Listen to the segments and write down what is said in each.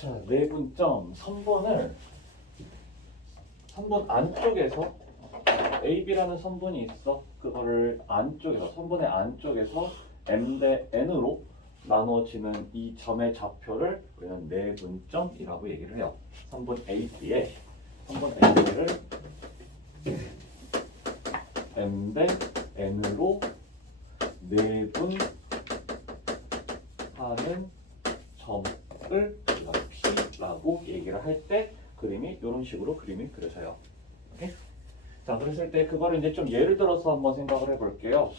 자, 내분점 선분을 선분 안쪽에서 AB라는 선분이 있어. 그거를 안쪽에서 선분의 안쪽에서 M 대 N으로 나눠지는 이 점의 좌표를 우리는 내분점이라고 얘기를 해요. 선분 AB의 선분 AB를 M 대 N으로 내분하는 점을 우리가 P라고 얘기를 할 때 그림이 이런 식으로 그림이 그려져요. 오케이? 자, 그랬을 때 그거를 이제 좀 예를 들어서 한번 생각을 해볼게요.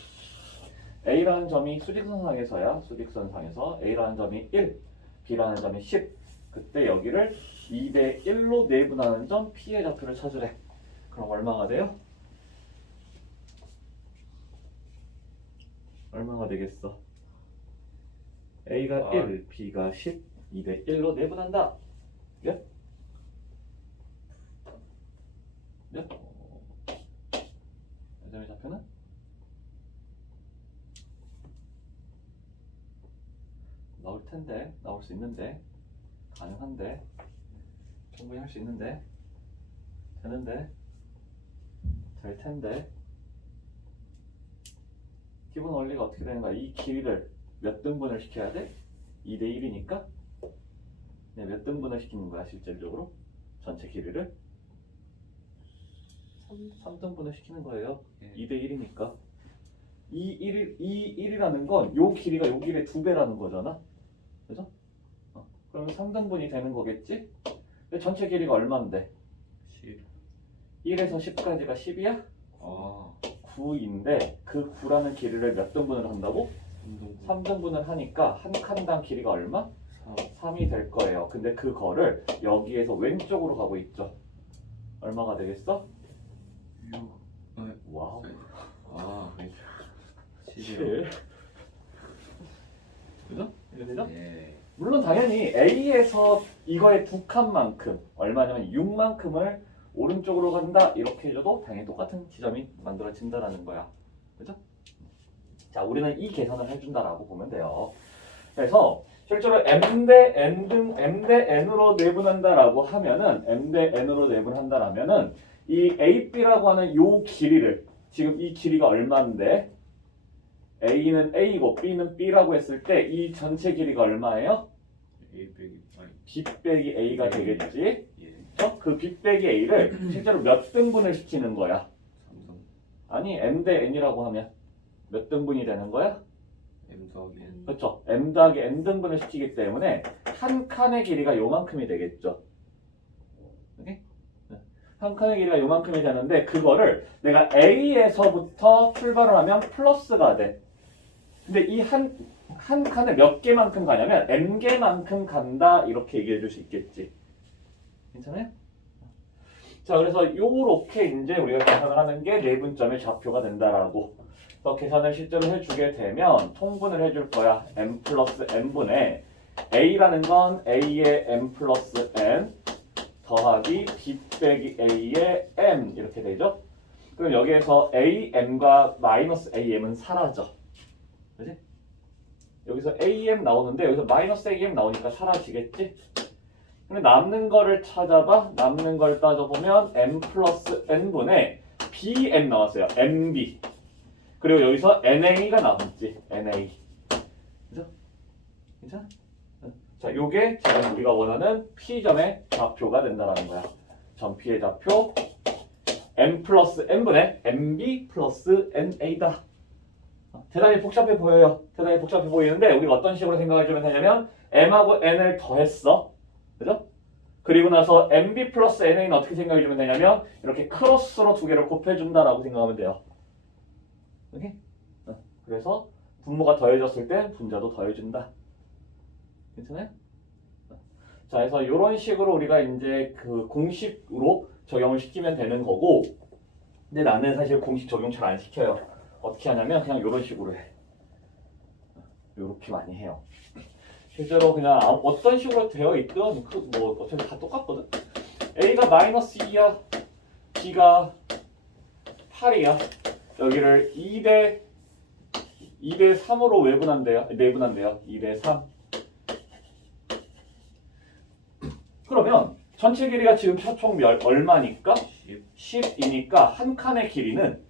A라는 점이 수직선상에서야, 수직선상에서 A라는 점이 1, B라는 점이 10. 그때 여기를 2 대 1로 내분하는 점 P의 좌표를 찾으래. 그럼 얼마가 돼요? 얼마가 되겠어? A가 1, B가 10, 2 대 1로 내분한다. 몇? 몇? 이 점의 좌표는? 나올 텐데, 나올 수 있는데, 가능한데, 충분히 할 수 있는데, 되는데, 될 텐데. 기본 원리가 어떻게 되는 거야? 이 길이를 몇 등분을 시켜야 돼? 2 대 1이니까 몇 등분을 시키는 거야 실질적으로? 전체 길이를? 3등분을 시키는 거예요. 2 대 1이니까 이 1이라는 건 요 길이가 요 길이의 2배라는 거잖아. 그죠? 그러면 3등분이 되는 거겠지? 근데 전체 길이가 얼마인데? 10. 1에서 10까지가 10이야? 9인데 그 9라는 길이를 몇 등분을 한다고? 3등분을 하니까 한 칸당 길이가 얼마? 3이 될 거예요. 근데 그거를 여기에서 왼쪽으로 가고 있죠. 얼마가 되겠어? 6. 와우. 7. 그죠? 이거 되죠? 네. 물론 당연히 A에서 이거의 두 칸만큼 얼마냐면 6만큼을 오른쪽으로 간다 이렇게 해줘도 당연히 똑같은 지점이 만들어진다라는 거야. 그죠? 자, 우리는 이 계산을 해준다라고 보면 돼요. 그래서 실제로 M 대 N으로 내분한다라고 하면은 M 대 N으로 내분한다라면은 이 AB라고 하는 요 길이를 지금 이 길이가 얼마인데 A는 A고 B는 B라고 했을 때 이 전체 길이가 얼마예요? B 빼기 A가 되겠지. 예. 그 B 빼기 A를 실제로 몇 등분을 시키는 거야? 3등. 아니 M 대 N이라고 하면 몇 등분이 되는 거야? M 더하기 N. 그렇죠. M 더하기 N 등분을 시키기 때문에 한 칸의 길이가 요만큼이 되겠죠. 오케이? 한 칸의 길이가 요만큼이 되는데 그거를 내가 A에서부터 출발을 하면 플러스가 돼. 근데 이 한 칸에 몇 개만큼 가냐면 N개만큼 간다 이렇게 얘기해 줄 수 있겠지. 괜찮아요? 자, 그래서 요렇게 이제 우리가 계산을 하는 게 내분점의 좌표가 된다라고. 그래서 계산을 실제로 해주게 되면 통분을 해줄 거야. M 플러스 N분의 A라는 건 A의 M 플러스 N 더하기 B 빼기 A의 M 이렇게 되죠. 그럼 여기에서 AM과 마이너스 AM은 사라져. 그지? 여기서 AM 나오는데 여기서 마이너스 AM 나오니까 사라지겠지? 근데 남는 거를 찾아봐. 남는 걸 따져보면 M 플러스 N분의 BM 나왔어요. MB. 그리고 여기서 NA가 남지. NA. 그죠? 괜찮아? 자, 요게 지금 우리가 원하는 P점의 좌표가 된다는 거야. 점 P의 좌표 M 플러스 N분의 MB 플러스 NA다. 대단히 복잡해 보여요. 대단히 복잡해 보이는데 우리가 어떤 식으로 생각해 주면 되냐면 M하고 N을 더했어. 그죠? 그리고 나서 MB 플러스 NA는 어떻게 생각해 주면 되냐면 이렇게 크로스로 두 개를 곱해준다라고 생각하면 돼요. 오케이? 그래서 분모가 더해졌을 때 분자도 더해준다. 괜찮아요? 자, 그래서 이런 식으로 우리가 이제 그 공식으로 적용을 시키면 되는 거고, 근데 나는 사실 공식 적용 잘 안 시켜요. 어떻게 하냐면 그냥 이런 식으로 해. 이렇게 많이 해요. 실제로 그냥 어떤 식으로 되어 있든 뭐 어차피 다 똑같거든. A가 마이너스 2야, B가 8이야. 여기를 2대 3으로 내분한대요. 2대 3. 전체 길이가 지금 총 얼마니까? 10. 10이니까 한 칸의 길이는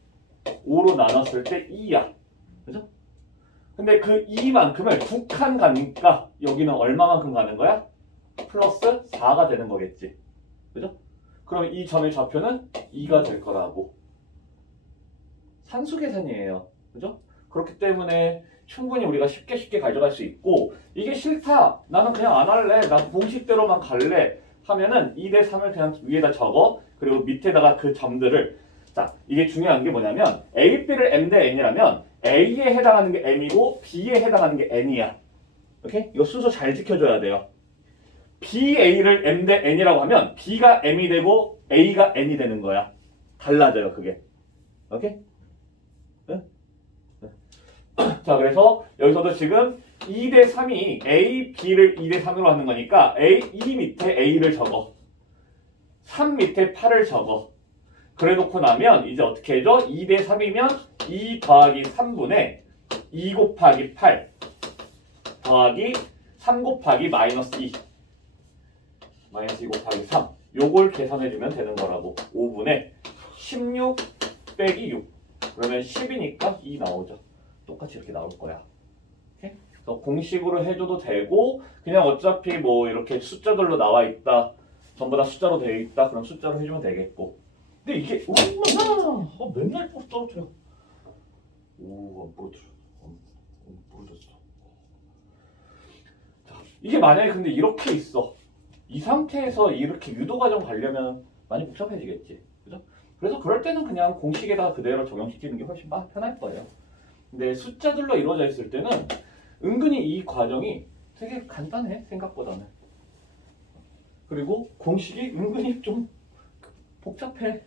5로 나눴을 때 2야. 그죠? 근데 그 2만큼을 두 칸 가니까 여기는 얼마만큼 가는 거야? 플러스 4가 되는 거겠지. 그죠? 그럼 이 점의 좌표는 2가 될 거라고. 산수 계산이에요. 그죠? 그렇기 때문에 충분히 우리가 쉽게 가져갈 수 있고, 이게 싫다, 나는 그냥 안 할래, 나 공식대로만 갈래 하면은 2대 3을 그냥 위에다 적어. 그리고 밑에다가 그 점들을, 자, 이게 중요한 게 뭐냐면 A, B를 M 대 N이라면 A에 해당하는 게 M이고 B에 해당하는 게 N이야. 오케이? 이거 순서 잘 지켜줘야 돼요. BA를 M 대 N이라고 하면 B가 M이 되고 A가 N이 되는 거야. 달라져요, 그게. 오케이? 응? 자, 그래서 여기서도 지금 2대 3이 A, B를 2대 3으로 하는 거니까 2 밑에 A를 적어. 3 밑에 8을 적어. 그래 놓고 나면 이제 어떻게 해줘? 2대 3이면 2 더하기 3분의 2 곱하기 8 더하기 3 곱하기 마이너스 2 마이너스 2 곱하기 3 요걸 계산해주면 되는 거라고. 5분의 16 빼기 6 그러면 10이니까 2 나오죠. 똑같이 이렇게 나올 거야. 오케이? 그래서 공식으로 해줘도 되고 그냥 어차피 뭐 이렇게 숫자들로 나와 있다, 전부 다 숫자로 되어 있다, 그럼 숫자로 해주면 되겠고. 근데 이게 맨날 또 떨어뜨려. 안 부러뜨려. 안 부러졌어. 자, 이게 만약에 근데 이렇게 있어. 이 상태에서 이렇게 유도 과정 가려면 많이 복잡해지겠지. 그죠? 그래서 그럴 때는 그냥 공식에다가 그대로 적용시키는 게 훨씬 편할 거예요. 근데 숫자들로 이루어져 있을 때는 은근히 이 과정이 되게 간단해, 생각보다는. 그리고 공식이 은근히 좀 복잡해.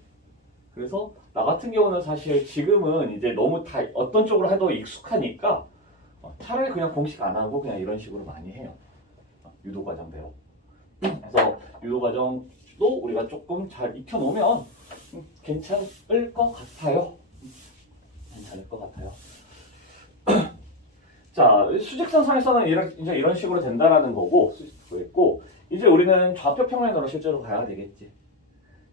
그래서 나 같은 경우는 사실 지금은 이제 너무 다 어떤 쪽으로 해도 익숙하니까 차라리 그냥 공식 안 하고 그냥 이런 식으로 많이 해요. 유도 과정대로. 그래서 유도 과정도 우리가 조금 잘 익혀놓으면 괜찮을 것 같아요. 괜찮을 것 같아요. 자, 수직선 상에서는 이제 이런 식으로 된다라는 거고, 그랬고, 이제 우리는 좌표 평면으로 실제로 가야 되겠지.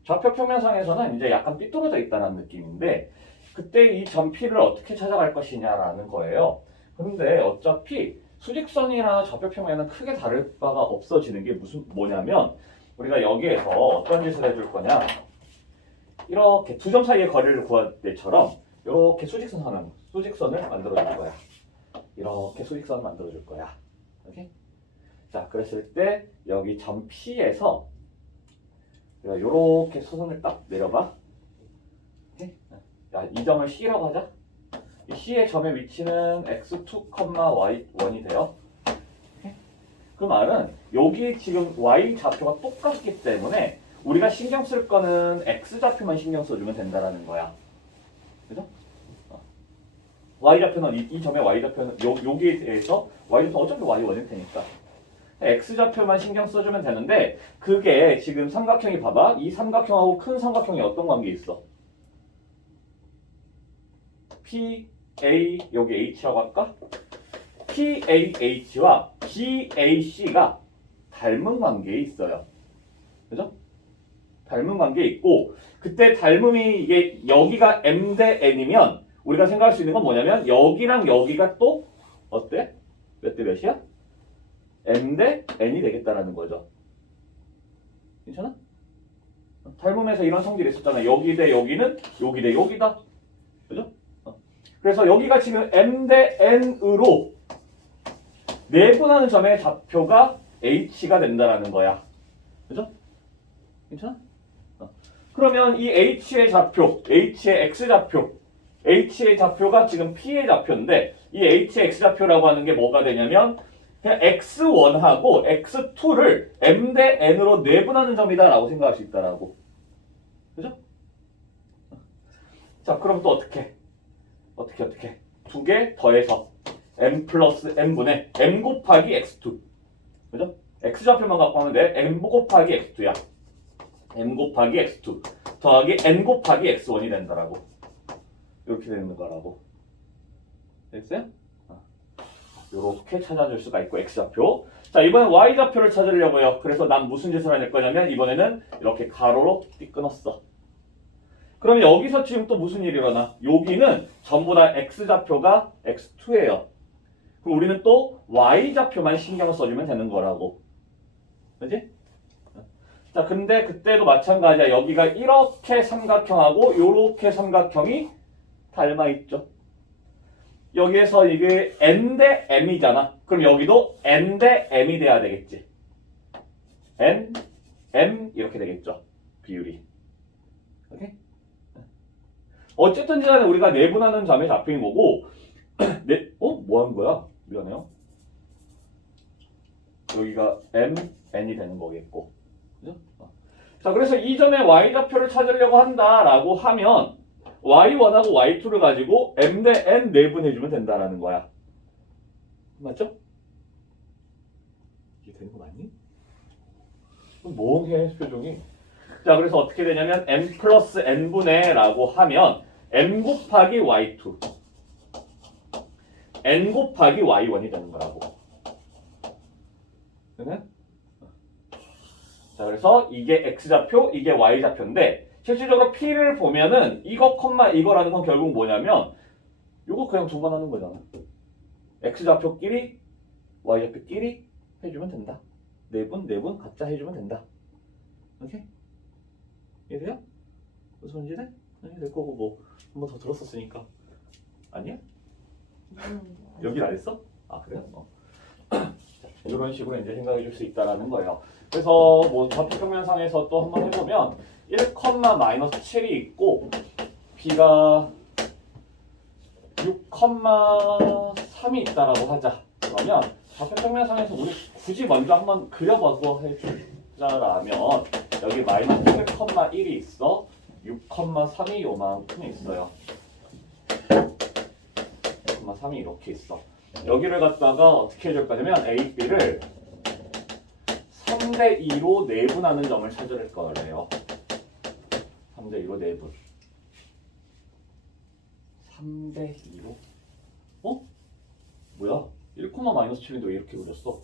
좌표 평면상에서는 이제 약간 삐뚤어져 있다는 느낌인데, 그때 이 점 P를 어떻게 찾아갈 것이냐라는 거예요. 그런데 어차피 수직선이나 좌표 평면은 크게 다를 바가 없어지는 게 뭐냐면, 우리가 여기에서 어떤 짓을 해줄 거냐, 이렇게 두 점 사이의 거리를 구할 때처럼 이렇게 수직선을 만들어줄 거야. 이렇게 수직선을 만들어줄 거야. 오케이? 자, 그랬을 때 여기 점 P에서 이렇게 수선을 딱 내려봐. 오케이? 야, 이 점을 C라고 하자. 이 C의 점의 위치는 x2, y1이 돼요. 오케이? 그 말은 여기 지금 y 좌표가 똑같기 때문에 우리가 신경 쓸 거는 x 좌표만 신경 써주면 된다라는 거야. 그죠? y 좌표는 이 점의 y 좌표는 여기에 대해서 y 좌표 어차피 y1일 테니까 x 좌표만 신경 써주면 되는데, 그게 지금 삼각형이 봐봐. 이 삼각형하고 큰 삼각형이 어떤 관계 있어? P, A, 여기 H라고 할까? P, A, H와 B, A, C가 닮은 관계에 있어요. 그죠? 닮은 관계에 있고, 그때 닮음이 이게 여기가 M 대 N이면 우리가 생각할 수 있는 건 뭐냐면 여기랑 여기가 또 어때? 몇 대 몇이야? M 대 N이 되겠다라는 거죠. 괜찮아? 닮음에서 이런 성질이 있었잖아. 여기 대 여기는 여기 대 여기다. 그죠? 그래서 여기가 지금 M 대 N으로 내분하는 점의 좌표가 H가 된다라는 거야. 그죠? 괜찮아? 그러면 이 H의 좌표, H의 X좌표, H의 좌표가 지금 P의 좌표인데, 이 H의 X좌표라고 하는 게 뭐가 되냐면 그냥 x1하고 x2를 m 대 n으로 내분하는 점이다 라고 생각할 수 있다라고. 그죠? 자, 그럼 또 어떻게 두 개 더해서 m 플러스 n분의 m 곱하기 x2. 그죠? x좌표만 갖고 하면 돼. m 곱하기 x2야. m 곱하기 x2 더하기 n 곱하기 x1이 된다라고. 이렇게 되는 거라고. 됐어요? 이렇게 찾아줄 수가 있고 x좌표. 자, 이번엔 y좌표를 찾으려고요. 그래서 난 무슨 짓을 해낼 거냐면 이번에는 이렇게 가로로 끊었어. 그럼 여기서 지금 또 무슨 일이 일어나? 여기는 전부 다 x좌표가 x2예요. 그럼 우리는 또 y좌표만 신경을 써주면 되는 거라고. 그지? 자, 근데 그때도 마찬가지야. 여기가 이렇게 삼각형하고 이렇게 삼각형이 닮아있죠. 여기에서 이게 n 대 m이잖아. 그럼 여기도 n 대 m이 돼야 되겠지. n, m 이렇게 되겠죠. 비율이. 오케이? 어쨌든 간에 우리가 내분하는 점에 잡힌 거고 뭐 하는 거야? 미안해요. 여기가 m, n이 되는 거겠고. 그죠? 자, 그래서 이 점의 y좌표를 찾으려고 한다라고 하면 y1하고 y2를 가지고 m 대 n 내분해주면 된다라는 거야. 맞죠? 이게 되는 거 맞니? 멍해 표정이. 자, 그래서 어떻게 되냐면 m 플러스 n분의 라고 하면 m 곱하기 y2 n 곱하기 y1이 되는 거라고. 그러면 자, 그래서 이게 x좌표, 이게 y좌표인데 실질적으로 P를 보면은 이거 콤마 이거라는 건 결국 뭐냐면 이거 그냥 두 번 하는 거잖아. x좌표끼리 y좌표끼리 해주면 된다. 네분 각자 해주면 된다. 오케이? 이해돼요? 무슨 문제네? 아니 될 거고 뭐 한 번 더 들었었으니까. 아니야? 여기 안 했어? 아 그래요? 이런 식으로 이제 생각해 줄 수 있다라는 거예요. 그래서 뭐 좌표평면상에서 또 한번 해보면 1,-7이 있고 b가 6,3이 있다라고 하자. 그러면 좌표평면상에서 우리 굳이 먼저 한번 그려봐서 해주자라면 여기 마이너스 7,1이 있어. 6,3이 요만큼 있어요. 6,3이 이렇게 있어. 여기를 갖다가 어떻게 해줄 거냐면 A, B를 3대 2로 내분하는 점을 찾을 거래요. 3대 2로 내분. 3대 2로? 어? 뭐야? 1,-7인데 왜 이렇게 그렸어?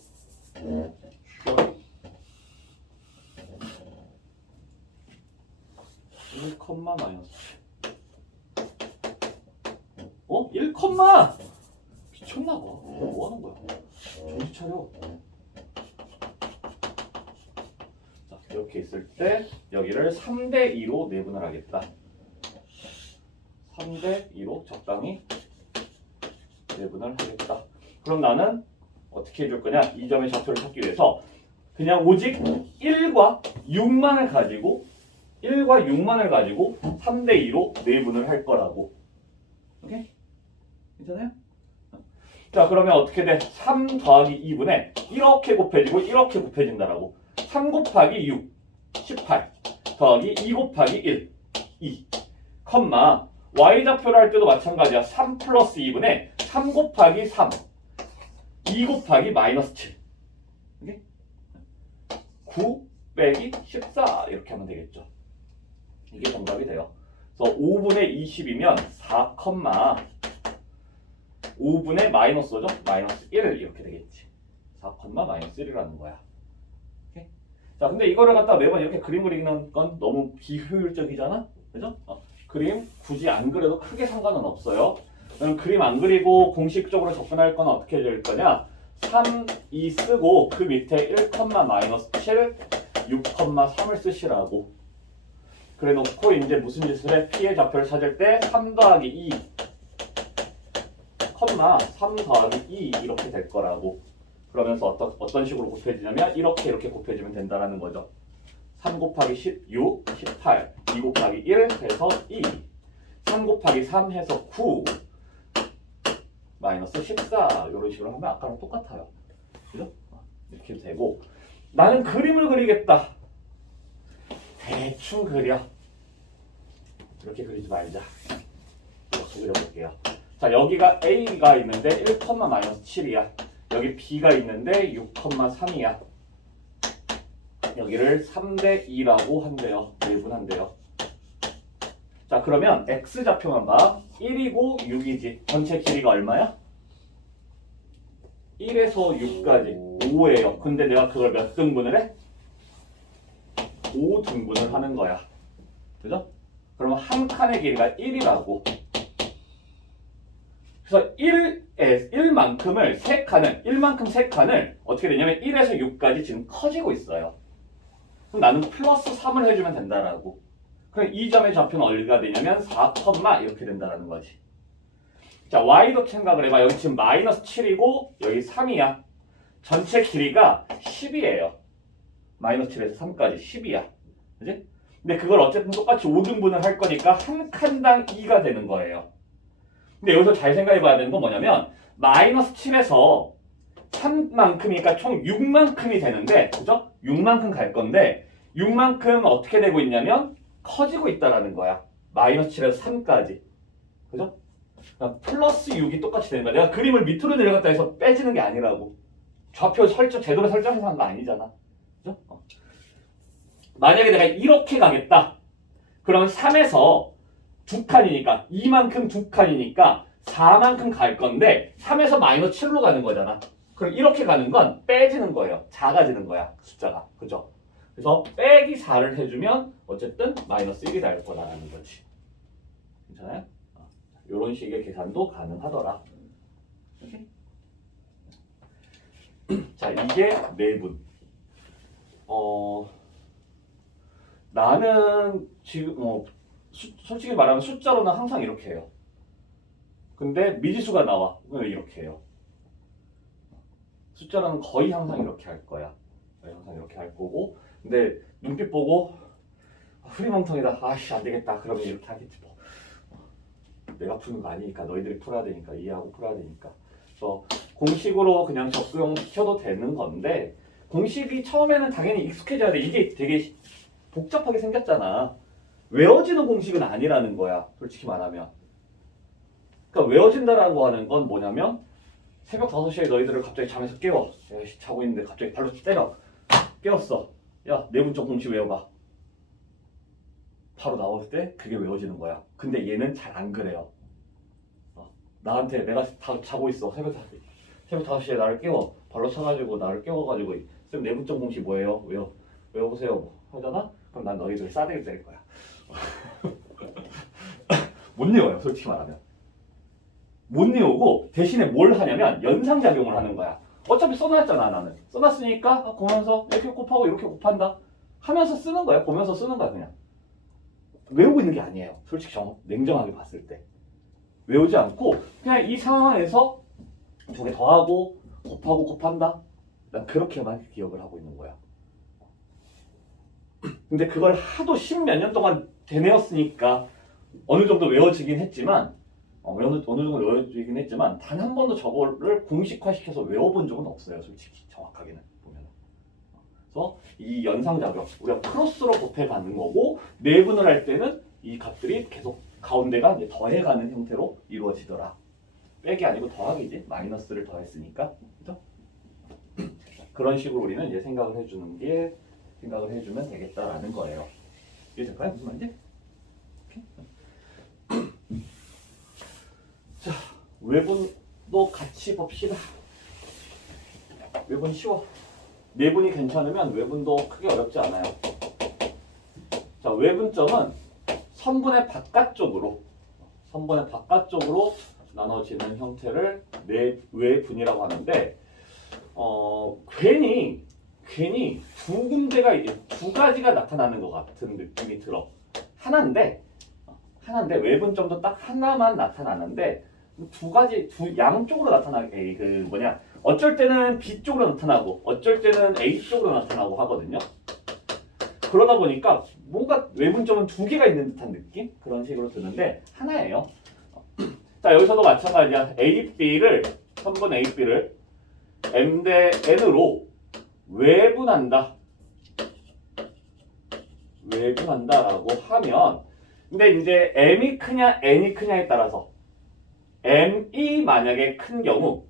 1,-7. 어? 1, 미쳤나봐. 뭐 하는 거야? 정신 차려. 자, 이렇게 있을 때 여기를 3대 2로 내분을 하겠다. 3대 2로 적당히 내분을 하겠다. 그럼 나는 어떻게 해줄 거냐? 이 점의 좌표를 찾기 위해서 그냥 오직 1과 6만을 가지고 3대 2로 내분을 할 거라고. 오케이? 괜찮아요? 자, 그러면 어떻게 돼? 3 더하기 2분의 이렇게 곱해지고 이렇게 곱해진다라고. 3 곱하기 6, 18 더하기 2 곱하기 1, 2 컴마 y좌표를 할 때도 마찬가지야. 3 플러스 2분의 3 곱하기 3, 2 곱하기 마이너스 7 오케이? 9 빼기 14 이렇게 하면 되겠죠. 이게 정답이 돼요. 그래서 5분의 20이면 4, 5분의 마이너스죠? 마이너스 1 이렇게 되겠지. 4, 마이너스 1이라는 거야. 오케이? 자, 근데 이거를 갖다가 매번 이렇게 그림 그리는 건 너무 비효율적이잖아? 그죠? 그림 굳이 안 그려도 크게 상관은 없어요. 그럼 그림 안 그리고 공식적으로 접근할 건 어떻게 해줄 거냐? 3, 2 쓰고 그 밑에 1, 마이너스 7, 6,3을 쓰시라고. 그래 놓고 이제 무슨 짓을 해? P의 좌표를 찾을 때 3 더하기 2 3 더하기 2 이렇게 될 거라고. 그러면서 어떤 식으로 곱해지냐면 이렇게 곱해지면 된다라는 거죠. 3 곱하기 16, 18, 2 곱하기 1 해서 2, 3 곱하기 3 해서 9, 마이너스 14 이런 식으로 하면 아까랑 똑같아요. 그죠? 이렇게 되고 나는 그림을 그리겠다. 대충 그려. 이렇게 그리지 말자. 이렇게 그려볼게요. 자, 여기가 A가 있는데 1,-7이야. 여기 B가 있는데 6,3이야. 여기를 3대 2라고 한대요. 내분한대요. 자, 그러면 X좌표만 봐. 1이고 6이지. 전체 길이가 얼마야? 1에서 6까지 5예요. 근데 내가 그걸 몇 등분을 해? 5등분을 하는 거야. 그죠? 그러면 한 칸의 길이가 1이라고. 그래서 1만큼을 3칸을 1만큼 3칸을 어떻게 되냐면 1에서 6까지 지금 커지고 있어요. 그럼 나는 플러스 3을 해주면 된다라고. 그럼 이 점의 좌표는 어디가 되냐면 4, 이렇게 된다라는 거지. 자, y도 생각을 해봐. 여기 지금 마이너스 7이고 여기 3이야. 전체 길이가 10이에요. 마이너스 7에서 3까지 10이야. 그지? 근데 그걸 어쨌든 똑같이 5등분을 할 거니까 한 칸당 2가 되는 거예요. 근데 여기서 잘 생각해 봐야 되는 건 뭐냐면 마이너스 7에서 3만큼이니까 총 6만큼이 되는데, 그죠? 6만큼 갈 건데 6만큼 어떻게 되고 있냐면 커지고 있다라는 거야. 마이너스 7에서 3까지. 그죠? 그러니까 플러스 6이 똑같이 되는 거야. 내가 그림을 밑으로 내려갔다 해서 빼지는 게 아니라고. 좌표 설정, 제대로 설정해서 한 거 아니잖아. 그죠? 만약에 내가 이렇게 가겠다. 그러면 3에서 2칸이니까 2만큼 2칸이니까 4만큼 갈 건데 3에서 마이너스 7로 가는 거잖아. 그럼 이렇게 가는 건 빼지는 거예요. 작아지는 거야. 숫자가. 그죠? 그래서 빼기 4를 해주면 어쨌든 마이너스 1이 날 거라는 거지. 괜찮아요? 이런 식의 계산도 가능하더라. 오케이? 자, 이게 내분. 나는 지금 솔직히 말하면 숫자로는 항상 이렇게 해요. 근데 미지수가 나와. 왜 이렇게 해요? 숫자로는 거의 항상 이렇게 할 거야. 거의 항상 이렇게 할 거고. 근데 눈빛 보고 흐리멍텅이다. 아씨 안 되겠다. 그러면 이렇게 하겠지 뭐. 내가 푸는 거 아니니까 너희들이 풀어야 되니까 이해하고 풀어야 되니까. 그래서 공식으로 그냥 적용시켜도 되는 건데 공식이 처음에는 당연히 익숙해져야 돼. 이게 되게 복잡하게 생겼잖아. 외워지는 공식은 아니라는 거야. 솔직히 말하면. 그러니까 외워진다라고 하는 건 뭐냐면 새벽 5시에 너희들을 갑자기 잠에서 깨워. 자고 있는데 갑자기 발로 때려. 깨웠어. 야, 내분적 공식 외워봐. 바로 나올 때 그게 외워지는 거야. 근데 얘는 잘 안 그래요. 나한테 내가 자고 있어. 새벽 5시에 나를 깨워. 발로 차가지고 나를 깨워가지고 쌤 내분적 공식 뭐예요? 외워보세요. 뭐 하잖아? 그럼 난 너희들 싸대기 때릴 거야. 못 외워요. 솔직히 말하면. 못 외우고 대신에 뭘 하냐면 연상작용을 하는 거야. 어차피 써놨잖아 나는. 써놨으니까 보면서 이렇게 곱하고 이렇게 곱한다 하면서 쓰는 거야. 보면서 쓰는 거야 그냥. 외우고 있는 게 아니에요. 솔직히 냉정하게 봤을 때. 외우지 않고 그냥 이 상황에서 두 개 더하고 곱하고 곱한다. 난 그렇게만 기억을 하고 있는 거야. 근데 그걸 하도 10몇 년 동안 되뇌었으니까 어느 정도 외워지긴 했지만 어느 정도 외워지긴 했지만 단 한 번도 저거를 공식화시켜서 외워본 적은 없어요. 솔직히 정확하게는 보면. 그래서 이 연상작용 우리가 크로스로 곱해가는 거고 내분을 할 때는 이 값들이 계속 가운데가 이제 더해가는 형태로 이루어지더라. 빼기 아니고 더하기지. 마이너스를 더했으니까. 그죠? 그런 식으로 우리는 이제 생각을 해주면 되겠다라는 거예요. 이해될까요? 무슨 말인지? 자, 외분도 같이 봅시다. 외분 쉬워. 내분이 괜찮으면 외분도 크게 어렵지 않아요. 자, 외분점은 선분의 바깥쪽으로 나눠지는 형태를 외분이라고 하는데 괜히 두 가지가 나타나는 것 같은 느낌이 들어. 하나인데 외분점도 딱 하나만 나타나는데 양쪽으로 나타나게 어쩔 때는 B 쪽으로 나타나고 어쩔 때는 A 쪽으로 나타나고 하거든요. 그러다 보니까 뭔가 외분점은 두 개가 있는 듯한 느낌? 그런 식으로 드는데 하나예요. 자, 여기서도 마찬가지야. 선분 AB를 M 대 N으로 외분한다라고 하면 근데 이제 M이 크냐 N이 크냐에 따라서 M이 만약에 큰 경우는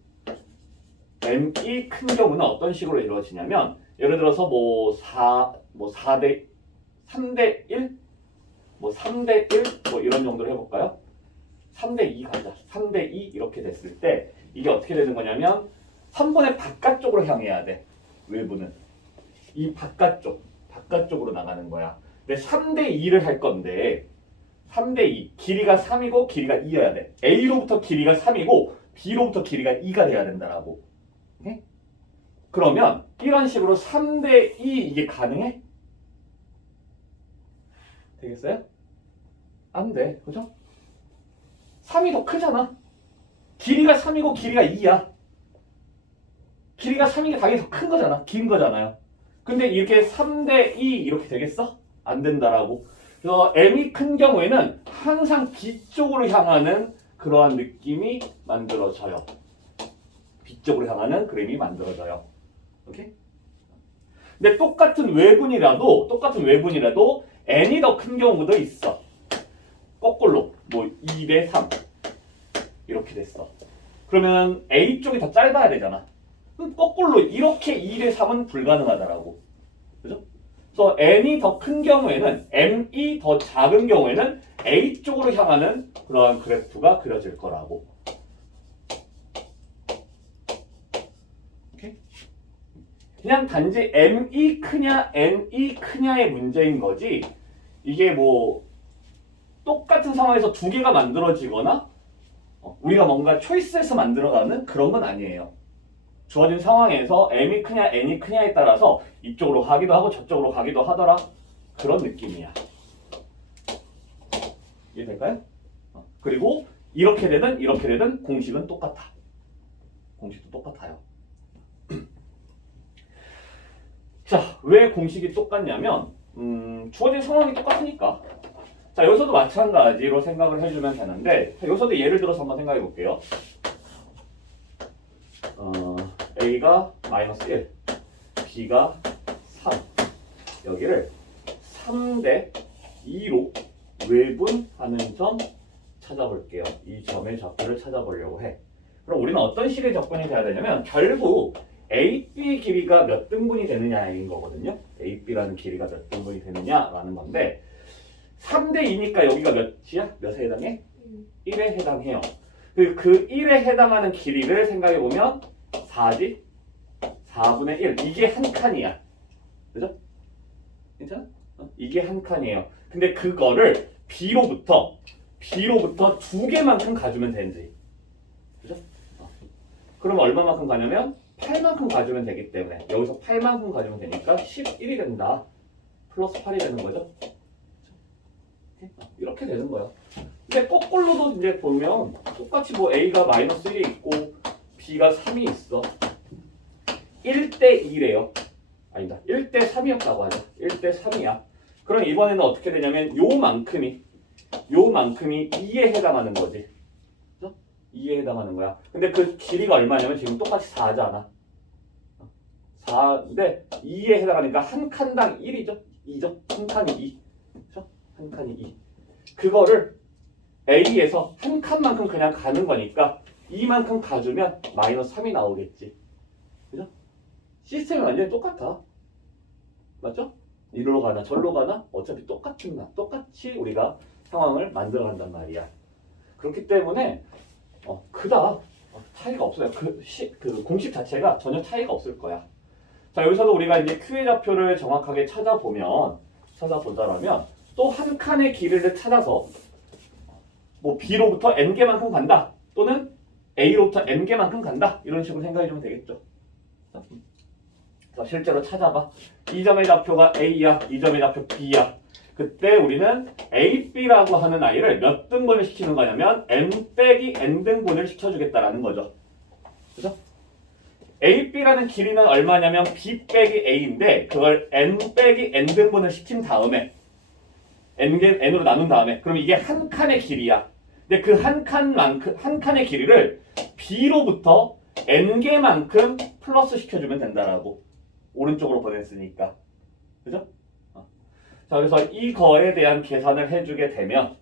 어떤 식으로 이루어지냐면 예를 들어서 3대 1? 3대 1? 이런 정도로 해볼까요? 3대 2 가자. 3대 2 이렇게 됐을 때 이게 어떻게 되는 거냐면 3분의 바깥쪽으로 향해야 돼. 외부는. 이 바깥쪽으로 나가는 거야. 근데 3대 2를 할 건데 3대 2. 길이가 3이고 길이가 2여야 돼. A로부터 길이가 3이고 B로부터 길이가 2가 돼야 된다라고. 오케이? 그러면 이런 식으로 3대 2 이게 가능해? 되겠어요? 안 돼. 그죠? 3이 더 크잖아. 길이가 3이고 길이가 2야. 길이가 3인 게 당연히 더 큰 거잖아. 긴 거잖아요. 근데 이렇게 3대 2 이렇게 되겠어? 안 된다라고. 그래서 m이 큰 경우에는 항상 뒤쪽으로 향하는 그러한 느낌이 만들어져요. 뒤쪽으로 향하는 그림이 만들어져요. 오케이? 근데 똑같은 외분이라도 n이 더 큰 경우도 있어. 거꾸로 뭐 2대 3 이렇게 됐어. 그러면 A 쪽이 더 짧아야 되잖아. 그럼 거꾸로 이렇게 2대 3은 불가능하다라고. 그죠? 그래서 n이 더 큰 경우에는 m이 더 작은 경우에는 A 쪽으로 향하는 그러한 그래프가 그려질 거라고. 오케이? 그냥 단지 m이 크냐 n이 크냐의 문제인 거지. 이게 뭐 똑같은 상황에서 두 개가 만들어지거나 우리가 뭔가 초이스해서 만들어가는 그런 건 아니에요. 주어진 상황에서 m이 크냐 n이 크냐에 따라서 이쪽으로 가기도 하고 저쪽으로 가기도 하더라. 그런 느낌이야. 이해될까요? 그리고 이렇게 되든 공식은 똑같아. 공식도 똑같아요. 자, 왜 공식이 똑같냐면 주어진 상황이 똑같으니까. 자, 여기서도 마찬가지로 생각을 해주면 되는데 여기서도 예를 들어서 한번 생각해 볼게요. A가 마이너스 1, B가 3 여기를 3대 2로 외분하는 점 찾아볼게요. 이 점의 좌표를 찾아보려고 해. 그럼 우리는 어떤 식의 접근이 돼야 되냐면 결국 AB 길이가 몇 등분이 되느냐인 거거든요. AB라는 길이가 몇 등분이 되느냐라는 건데 3대 2니까 여기가 몇이야? 몇에 해당해? 1에 해당해요. 그 1에 해당하는 길이를 생각해보면 4지? 4분의 1. 이게 한 칸이야. 그죠? 괜찮아? 이게 한 칸이에요. 근데 그거를 B로부터 두 개만큼 가주면 되지. 그죠? 그럼 얼마만큼 가냐면 8만큼 가주면 되기 때문에 여기서 8만큼 가주면 되니까 11이 된다. 플러스 8이 되는 거죠. 이렇게 되는 거야. 근데 거꾸로도 이제 보면 똑같이 뭐 A가 마이너스 1이 있고 B가 3이 있어. 1대 2래요. 아니다. 1대 3이었다고 하죠. 1대 3이야. 그럼 이번에는 어떻게 되냐면 요만큼이 2에 해당하는 거지. 그죠? 2에 해당하는 거야. 근데 그 길이가 얼마냐면 지금 똑같이 4잖아. 4인데 2에 해당하니까 한 칸당 1이죠. 2죠. 한 칸이 2. 그죠? 한 칸이 2. 그거를 A에서 한 칸만큼 그냥 가는 거니까 이만큼 가주면 마이너스 3이 나오겠지. 그죠? 시스템이 완전히 똑같아. 맞죠? 이리로 가나 절로 가나 어차피 똑같이 우리가 상황을 만들어 간단 말이야. 그렇기 때문에 크다. 차이가 없어요. 그 공식 자체가 전혀 차이가 없을 거야. 자, 여기서도 우리가 이제 Q의 좌표를 정확하게 찾아보자라면 또 한 칸의 길이를 찾아서 뭐 B로부터 N개만큼 간다. 또는 A로부터 N개만큼 간다. 이런 식으로 생각해주면 되겠죠. 자, 실제로 찾아봐. 이 점의 좌표가 A야. 이 점의 좌표 B야. 그때 우리는 A, B라고 하는 아이를 몇 등분을 시키는 거냐면 N 빼기 N 등분을 시켜주겠다라는 거죠. 그죠? A, B라는 길이는 얼마냐면 B 빼기 A인데 그걸 N 빼기 N 등분을 시킨 다음에 N으로 나눈 다음에 그럼 이게 한 칸의 길이야. 근데 그 한 칸의 길이를 B로부터 N개만큼 플러스 시켜주면 된다라고. 오른쪽으로 보냈으니까. 그죠? 자, 그래서 이거에 대한 계산을 해주게 되면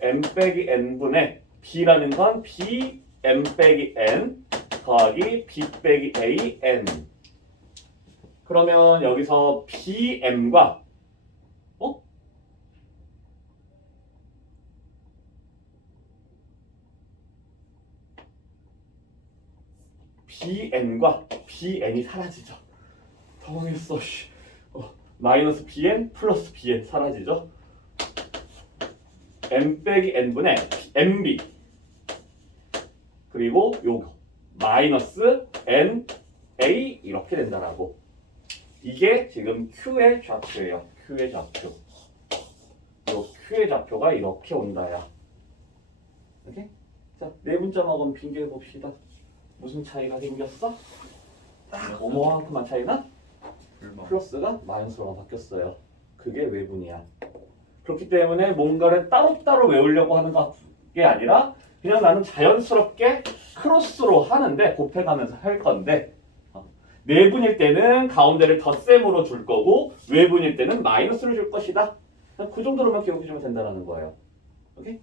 M 빼기 N분의 B라는 건 B M 빼기 N 더하기 B 빼기 A N. 그러면 여기서 BM과 bn과 bn이 사라지죠. 당황했어. 마이너스 bn 플러스 bn 사라지죠. m 빼기 n분의 mb 그리고 요거 마이너스 na 이렇게 된다라고. 이게 지금 q의 좌표예요. q의 좌표. 요 q의 좌표가 이렇게 온다야. 오케이? 자, 네 문자 먹으면 비교해 봅시다. 무슨 차이가 생겼어? 어머만큼만 차이나? 불마. 플러스가 마이너스로 바뀌었어요. 그게 외분이야. 그렇기 때문에 뭔가를 따로따로 외우려고 하는 게 아니라 그냥 나는 자연스럽게 크로스로 하는데 곱해가면서 할 건데 내분일 때는 가운데를 덧셈으로 줄 거고 외분일 때는 마이너스를 줄 것이다. 그 정도로만 기억해주면 된다는 거예요. 오케이?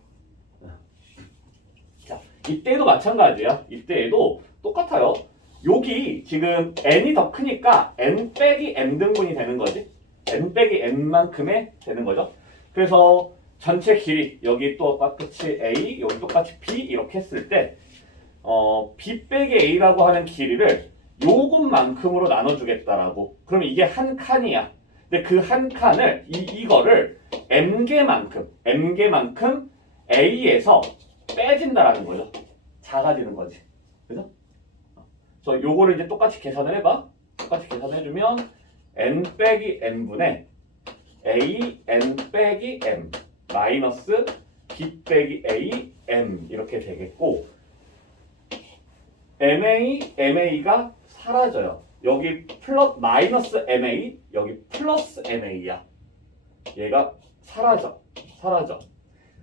자, 이때도 마찬가지야. 이때에도 똑같아요. 여기 지금 n이 더 크니까 n 빼기 m 등분이 되는 거지. n 빼기 m만큼의 되는 거죠. 그래서 전체 길이 여기 또 똑같이 a, 여기 똑같이 b 이렇게 했을 때 b 빼기 a라고 하는 길이를 요것만큼으로 나눠주겠다라고. 그럼 이게 한 칸이야. 근데 그 한 칸을 이거를 m개만큼 a에서 빼진다라는 거죠. 작아지는 거지. 그죠? 그래서 요거를 이제 똑같이 계산을 해봐. 똑같이 계산해주면 n 빼기 m분의 a n 빼기 m 마이너스 b 빼기 a m 이렇게 되겠고 ma가 사라져요. 여기 플러스 마이너스 ma 여기 플러스 ma야. 얘가 사라져.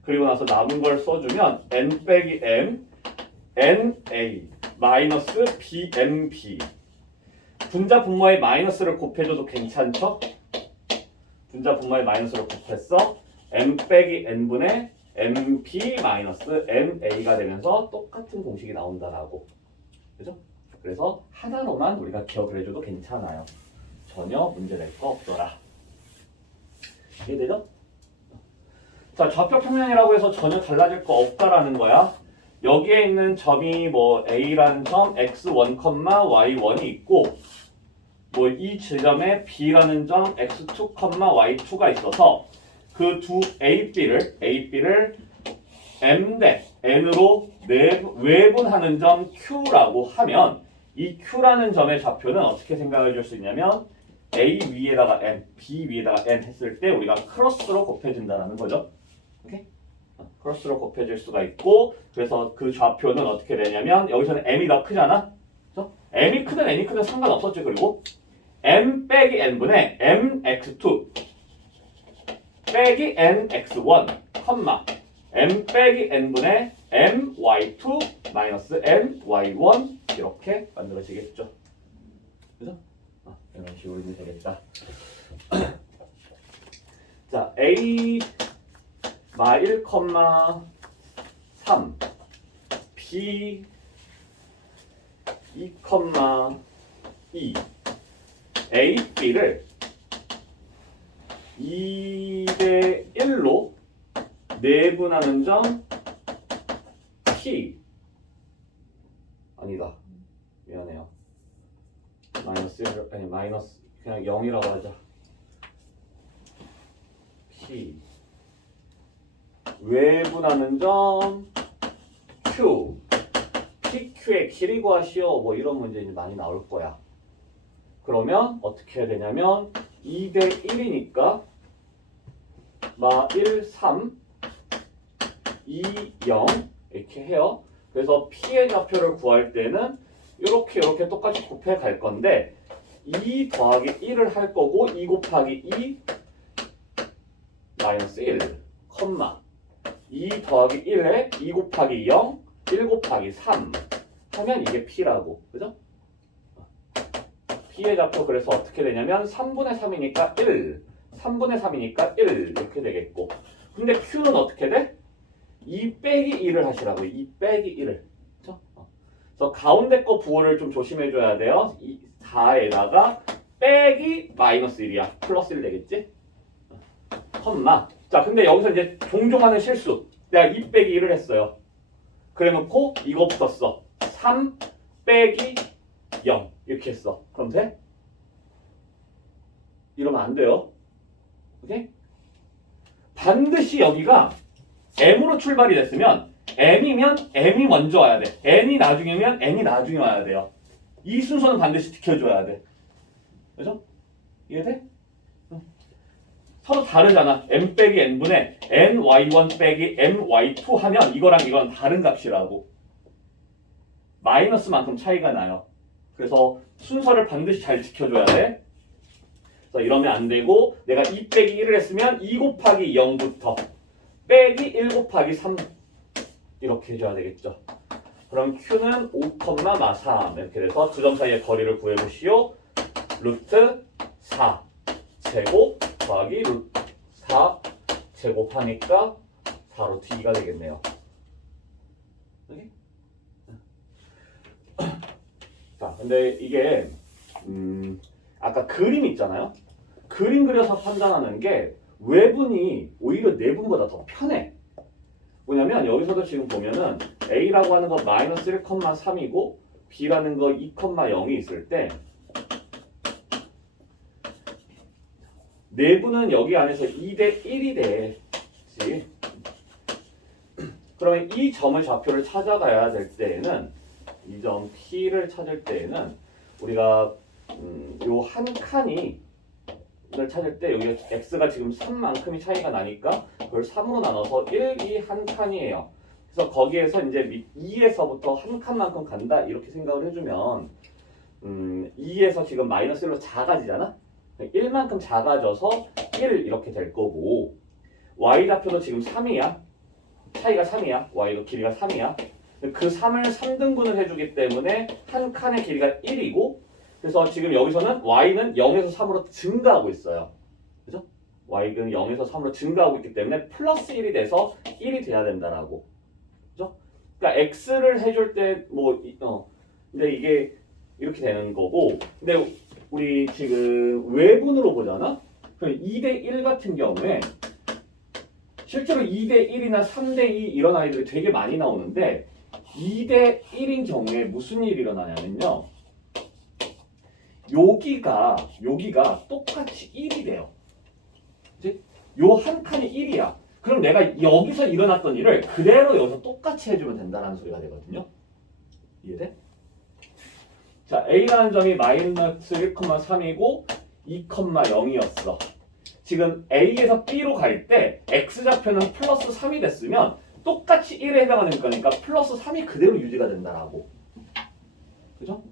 그리고 나서 남은 걸 써주면 n 빼기 m na 마이너스 bmb 분자 분모의 마이너스를 곱해줘도 괜찮죠? 분자 분모의 마이너스를 곱했어. m 빼기 n분의 mp 마이너스 na가 되면서 똑같은 공식이 나온다라고. 그죠? 그래서 하나로만 우리가 기억을 해줘도 괜찮아요. 전혀 문제될 거 없더라. 이해되죠? 자, 좌표 평면이라고 해서 전혀 달라질 거 없다라는 거야. 여기에 있는 점이 뭐 A라는 점 x1, y1이 있고 뭐 이 지점에 B라는 점 x2, y2가 있어서 그 두 AB를 M 대 N으로 외분하는 점 Q라고 하면 이 Q라는 점의 좌표는 어떻게 생각해 줄 수 있냐면 A 위에다가 N, B 위에다가 N 했을 때 우리가 크로스로 곱해진다는 거죠. 오케이? 크로스로 곱해질 수가 있고 그래서 그 좌표는 어떻게 되냐면 여기서는 M이 더 크잖아. 그렇죠? M이 크든 N이 크든 상관없었지. 그리고 M 빼기 N분의 MX2 빼기 NX1 M 빼기 N분의 MY2 마이너스 MY1 이렇게 만들어지겠죠. 그죠? 이런 식으로 이제 되겠다. 자, A 마 1, 3 B 2, 2 A, B를 2대 1로 내분하는 점 P 아니다. 미안해요. 마이너스 1, 아니 마이너스 그냥 0이라고 하자. P 외분하는 점 Q PQ의 길이 구하시오 뭐 이런 문제 이제 많이 나올 거야. 그러면 어떻게 해야 되냐면 2대 1이니까 마 1, 3 2, 0 이렇게 해요. 그래서 P의 좌표를 구할 때는 이렇게 똑같이 곱해 갈 건데 2 더하기 1을 할 거고 2 곱하기 2 마이너스 1 2 더하기 1에 2 곱하기 0 1 곱하기 3 하면 이게 P라고. 그죠? P의 좌표 그래서 어떻게 되냐면 3분의 3이니까 1 3분의 3이니까 1 이렇게 되겠고 근데 Q는 어떻게 돼? 2 빼기 1을 하시라고. 2 빼기 1을. 그렇죠? 그래서 가운데 거 부호를 좀 조심해 줘야 돼요. 4에다가 빼기 마이너스 1이야. 플러스 1 되겠지? 자, 근데 여기서 이제 종종 하는 실수. 내가 2 빼기 1을 했어요. 그래 놓고 이거 붙었어. 3 빼기 0 이렇게 했어. 그럼 돼? 이러면 안 돼요. 오케이? 반드시 여기가 m으로 출발이 됐으면 m이면 m이 먼저 와야 돼. n이 나중이면 n이 나중에 와야 돼요. 이 순서는 반드시 지켜줘야 돼. 그죠? 이해돼? 서로 다르잖아. m 빼기 n분의 ny1 빼기 my2 하면 이거랑 이거랑 다른 값이라고. 마이너스만큼 차이가 나요. 그래서 순서를 반드시 잘 지켜줘야 돼. 그래서 이러면 안 되고 내가 2 빼기 1을 했으면 2 곱하기 0부터 빼기 1 곱하기 3 이렇게 해줘야 되겠죠. 그럼 Q는 5,3 이렇게 돼서 두 점 사이의 거리를 구해보시오. 루트 4 제곱 더하기 루트 4 제곱하니까 4로 T가 되겠네요. 여기? 자, 근데 이게 아까 그림 있잖아요. 그림 그려서 판단하는 게 외분이 오히려 내분보다 더 편해. 뭐냐면 여기서도 지금 보면은 A라고 하는 거 마이너스 1,3이고 B라는 거 2,0이 있을 때 내분은 여기 안에서 2대 1이 돼. 그치? 그러면 이 점을 좌표를 찾아가야 될 때에는 이 점 P를 찾을 때에는 우리가 요 한 칸이 를 찾을 때 여기 x가 지금 3만큼이 차이가 나니까 그걸 3으로 나눠서 1, 2 한 칸이에요. 그래서 거기에서 이제 2에서부터 한 칸만큼 간다 이렇게 생각을 해주면 2에서 지금 마이너스 1로 작아지잖아? 1만큼 작아져서 1 이렇게 될 거고 y 좌표도 지금 3이야. 차이가 3이야. y도 길이가 3이야. 그 3을 3등분을 해주기 때문에 한 칸의 길이가 1이고 그래서 지금 여기서는 y는 0에서 3으로 증가하고 있어요. 그죠? y는 0에서 3으로 증가하고 있기 때문에 플러스 1이 돼서 1이 돼야 된다라고. 그죠? 그러니까 x를 해줄 때 근데 이게 이렇게 되는 거고 근데 우리 지금 외분으로 보잖아? 그럼 2대 1 같은 경우에 실제로 2대 1이나 3대 2 이런 아이들이 되게 많이 나오는데 2대 1인 경우에 무슨 일이 일어나냐면요. 여기가 똑같이 1이 돼요. 그치? 요 한 칸이 1이야. 그럼 내가 여기서 일어났던 일을 그대로 여기서 똑같이 해주면 된다는 소리가 되거든요. 이해돼? 자, A라는 점이 마이너스 1,3이고 2,0이었어. 지금 A에서 B로 갈 때 X좌표는 플러스 3이 됐으면 똑같이 1에 해당하는 거니까 플러스 3이 그대로 유지가 된다라고. 그죠?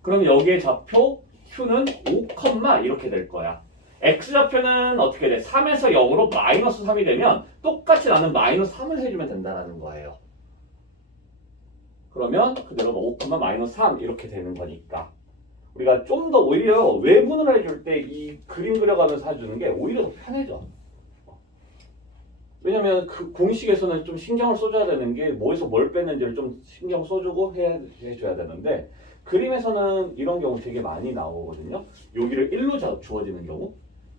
그럼 여기에 좌표 Q는 5, 이렇게 될 거야. X좌표는 어떻게 돼? 3에서 0으로 마이너스 3이 되면 똑같이 나는 마이너스 3을 해주면 된다는 거예요. 그러면 그대로 5, 마이너스 3 이렇게 되는 거니까 우리가 좀 더 오히려 외분을 해줄 때 이 그림 그려가면서 해주는 게 오히려 더 편해져. 왜냐면 그 공식에서는 좀 신경을 써줘야 되는 게 뭐에서 뭘 뺐는지를 좀 신경 써주고 해줘야 되는데 그림에서는 이런 경우 되게 많이 나오거든요. 여기를 1로 주어지는 경우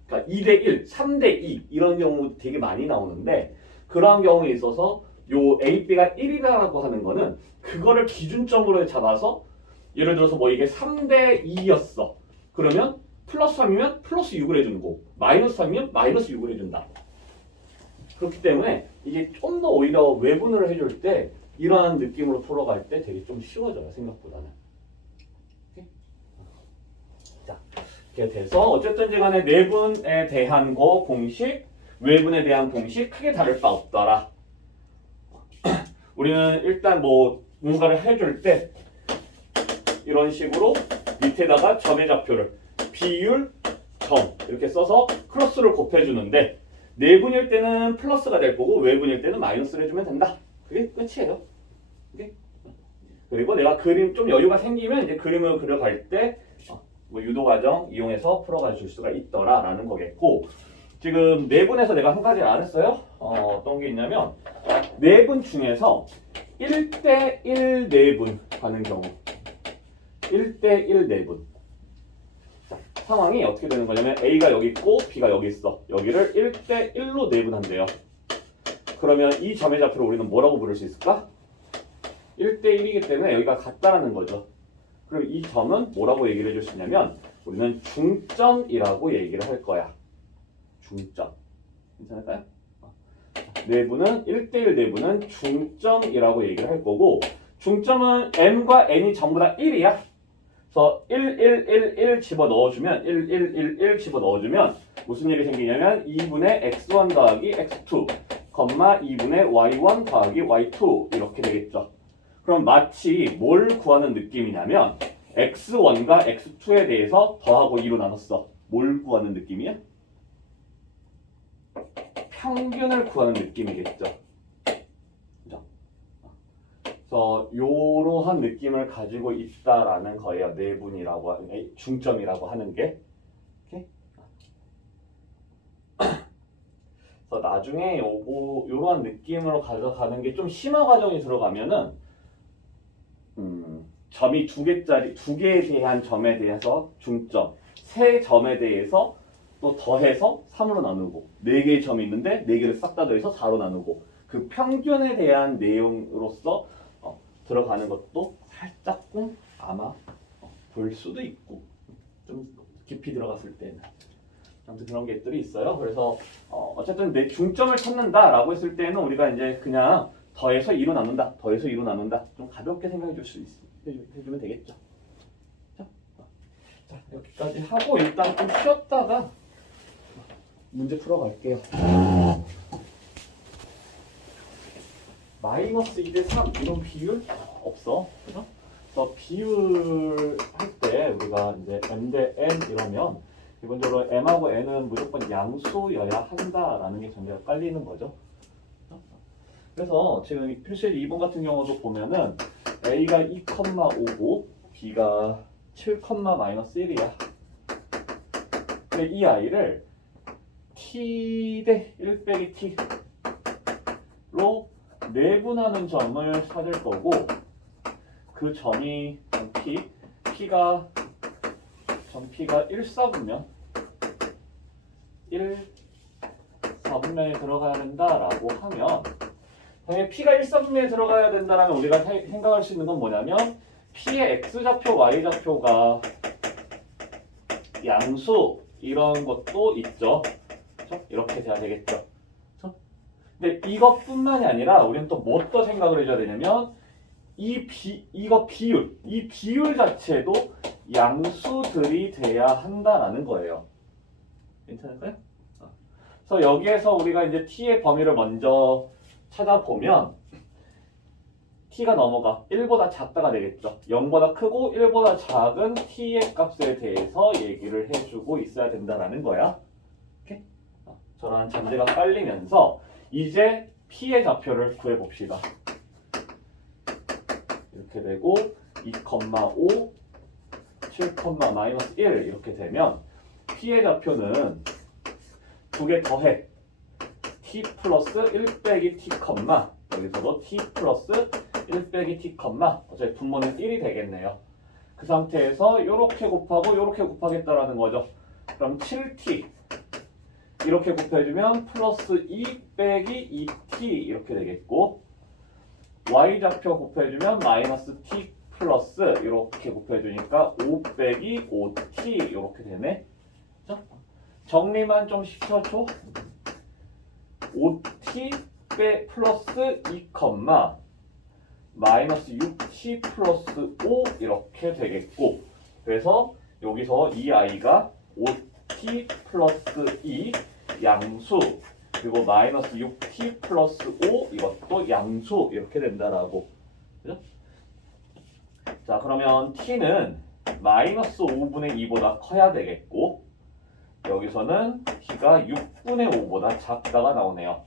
그러니까 2대 1, 3대 2 이런 경우 되게 많이 나오는데 그러한 경우에 있어서 요 A, B가 1이라고 하는 거는 그거를 기준점으로 잡아서 예를 들어서 뭐 이게 3대 2였어. 그러면 플러스 3이면 플러스 6을 해주는 거고 마이너스 3이면 마이너스 6을 해준다. 그렇기 때문에 이게 좀 더 오히려 외분을 해줄 때 이러한 느낌으로 풀어갈 때 되게 좀 쉬워져요. 생각보다는. 오케이? 자, 이렇게 돼서 어쨌든 간에 내분에 대한 거 공식, 외분에 대한 공식 크게 다를 바 없더라. 우리는 일단 뭐 뭔가를 해줄 때 이런 식으로 밑에다가 점의 좌표를 비율, 점 이렇게 써서 크로스를 곱해주는데 내분일 때는 플러스가 될 거고 외분일 때는 마이너스를 해주면 된다. 그게 끝이에요. 오케이? 그리고 내가 그림 좀 여유가 생기면 이제 그림을 그려갈 때 뭐 유도 과정 이용해서 풀어가 줄 수가 있더라라는 거겠고 지금 내분에서 내가 한 가지를 안 했어요. 어떤 게 있냐면 내분 중에서 1대1 내분 하는 경우 1대1 내분 자, 상황이 어떻게 되는 거냐면 A가 여기 있고 B가 여기 있어. 여기를 1대1로 내분한대요. 그러면 이 점의 좌표를 우리는 뭐라고 부를 수 있을까? 1대1이기 때문에 여기가 같다라는 거죠. 그리고 이 점은 뭐라고 얘기를 해줄 수 있냐면 우리는 중점이라고 얘기를 할 거야. 중점. 괜찮을까요? 내부는 1대1 내부는 중점이라고 얘기를 할 거고 중점은 m과 n이 전부 다 1이야. 그래서 1, 1, 1, 1 집어넣어주면 1, 1, 1, 1 집어넣어주면 무슨 일이 생기냐면 2분의 x1 더하기 x2 컴마 2분의 y1 더하기 y2 이렇게 되겠죠. 그럼 마치 뭘 구하는 느낌이냐면 x1과 x2에 대해서 더하고 2로 나눴어. 뭘 구하는 느낌이야? 평균을 구하는 느낌이겠죠. 그죠? 그래서 이러한 느낌을 가지고 있다라는 거예요. 내분이라고 하는 중점이라고 하는 게. 오케이? 그래서 나중에 이러한 느낌으로 가져가는 게 좀 심화 과정이 들어가면은 점이 두 개에 대한 점에 대해서 중점, 세 점에 대해서 또 더해서 3으로 나누고 4개의 점이 있는데 4개를 싹 다 더해서 4로 나누고 그 평균에 대한 내용으로서 들어가는 것도 살짝쿵 아마 볼 수도 있고 좀 깊이 들어갔을 때는 아무튼 그런 것들이 있어요. 그래서 어쨌든 내 중점을 찾는다라고 했을 때는 우리가 이제 그냥 더해서 2로 나눈다, 더해서 2로 나눈다 좀 가볍게 생각해 줄 수 해주면 되겠죠. 자, 여기까지 하고 일단 좀 쉬었다가 문제 풀어갈게요. 마이너스 2대 3 이런 비율 없어. 그죠? 그래서 비율 할 때 우리가 이제 m 대 n 이러면 기본적으로 m하고 n은 무조건 양수여야 한다라는 게 전제가 깔리는 거죠. 그래서 지금 필수의 2번 같은 경우도 보면은 a가 2,5고 b가 7,-1이야. 근데 이 아이를 t 대 1 빼기 t로 내분하는 점을 찾을 거고 그 점이 p가 1사분면 1사분면에 들어가야 된다라고 하면 당연히 p가 1사분면에 들어가야 된다라면 우리가 생각할 수 있는 건 뭐냐면 p의 x좌표, y좌표가 양수 이런 것도 있죠. 그렇죠? 이렇게 돼야 되겠죠. 그렇죠? 근데 이것뿐만이 아니라 우리는 또 뭐 또 생각을 해줘야 되냐면 이 비율 자체도 양수들이 돼야 한다라는 거예요. 괜찮을까요? 그래서 여기에서 우리가 이제 t의 범위를 먼저 찾아보면 t가 넘어가 1보다 작다가 되겠죠. 0보다 크고 1보다 작은 t의 값에 대해서 얘기를 해주고 있어야 된다라는 거야. 오케이? 저런 잠재가 깔리면서 이제 p의 좌표를 구해봅시다. 이렇게 되고 2,5 7,-1 이렇게 되면 p의 좌표는 두 개 더해 t 플러스 1 빼기 t, 여기서도 t 플러스 1 빼기 t, 어차피 분모는 1이 되겠네요. 그 상태에서 이렇게 곱하고 이렇게 곱하겠다라는 거죠. 그럼 7t 이렇게 곱해주면 플러스 2 빼기 2t 이렇게 되겠고 y좌표 곱해주면 마이너스 t 플러스 이렇게 곱해주니까 5 빼기 5t 이렇게 되네. 정리만 좀 시켜줘. 5t 플러스 2, 마이너스 6t 플러스 5 이렇게 되겠고 그래서 여기서 이 아이가 5t 플러스 2 양수 그리고 마이너스 6t 플러스 5 이것도 양수 이렇게 된다라고. 그죠? 자 그러면 t는 마이너스 5분의 2보다 커야 되겠고 여기서는 t가 6분의 5보다 작다가 나오네요.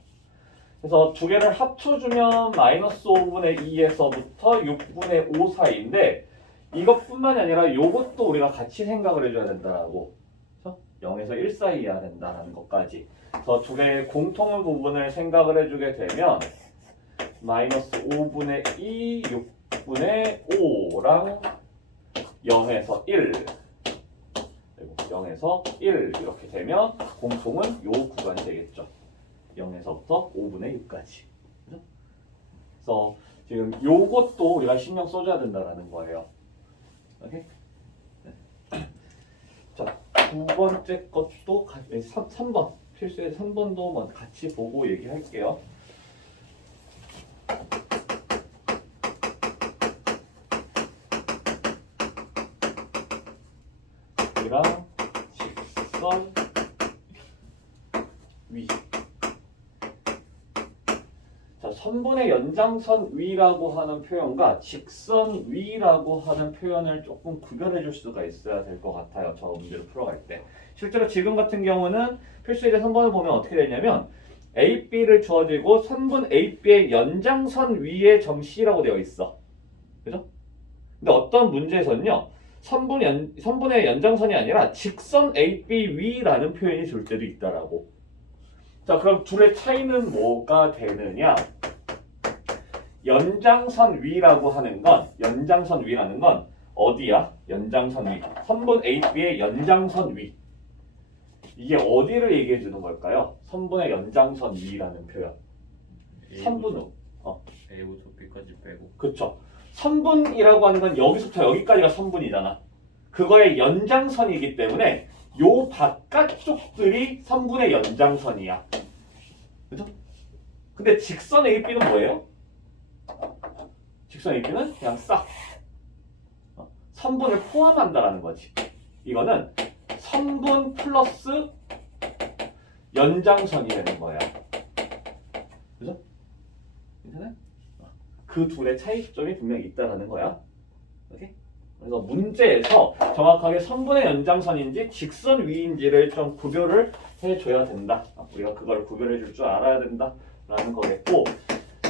그래서 두 개를 합쳐주면 마이너스 5분의 2에서부터 6분의 5 사이인데 이것뿐만이 아니라 이것도 우리가 같이 생각을 해줘야 된다라고. 그래서 0에서 1 사이여야 된다라는 것까지. 그래서 두 개의 공통 부분을 생각을 해주게 되면 마이너스 5분의 2, 6분의 5랑 0에서 1 그리고 0에서 1 이렇게 되면 공통은 요 구간이 되겠죠. 0에서부터 5분의 6까지. 그래서 지금 요것도 우리가 신경 써줘야 된다는 거예요. 오케이? 자, 두 번째 것도 3번 필수의 3번도 같이 보고 얘기할게요. 이랑 직선 위. 자, 선분의 연장선 위라고 하는 표현과 직선 위라고 하는 표현을 조금 구별해 줄 수가 있어야 될 것 같아요. 저 문제를 풀어갈 때. 실제로 지금 같은 경우는 필수예제 3번을 보면 어떻게 되냐면 A, B를 주어지고 선분 A, B의 연장선 위에 점 C라고 되어 있어. 그죠? 근데 어떤 문제에서는요. 선분의 연장선이 아니라 직선 A, B 위라는 표현이 줄 때도 있다라고. 자, 그럼 둘의 차이는 뭐가 되느냐? 연장선 위라고 하는 건, 연장선 위라는 건 어디야? 연장선 위. 선분 A, B의 연장선 위. 이게 어디를 얘기해 주는 걸까요? 선분의 연장선 위라는 표현. 선분은 A부터 B까지 빼고. 그쵸. 선분이라고 하는 건 여기서부터 여기까지가 선분이잖아. 그거의 연장선이기 때문에 요 바깥쪽들이 선분의 연장선이야. 그죠? 근데 직선 AB는 뭐예요? 직선 AB는 그냥 싹 선분을 포함한다라는 거지. 이거는 선분 플러스 연장선이 되는 거야. 그죠? 괜찮아요? 그 둘의 차이점이 분명히 있다라는 거야. 오케이? 그래서 문제에서 정확하게 선분의 연장선인지 직선 위인지를 좀 구별을 해줘야 된다. 우리가 그걸 구별해 줄 줄 알아야 된다라는 거겠고,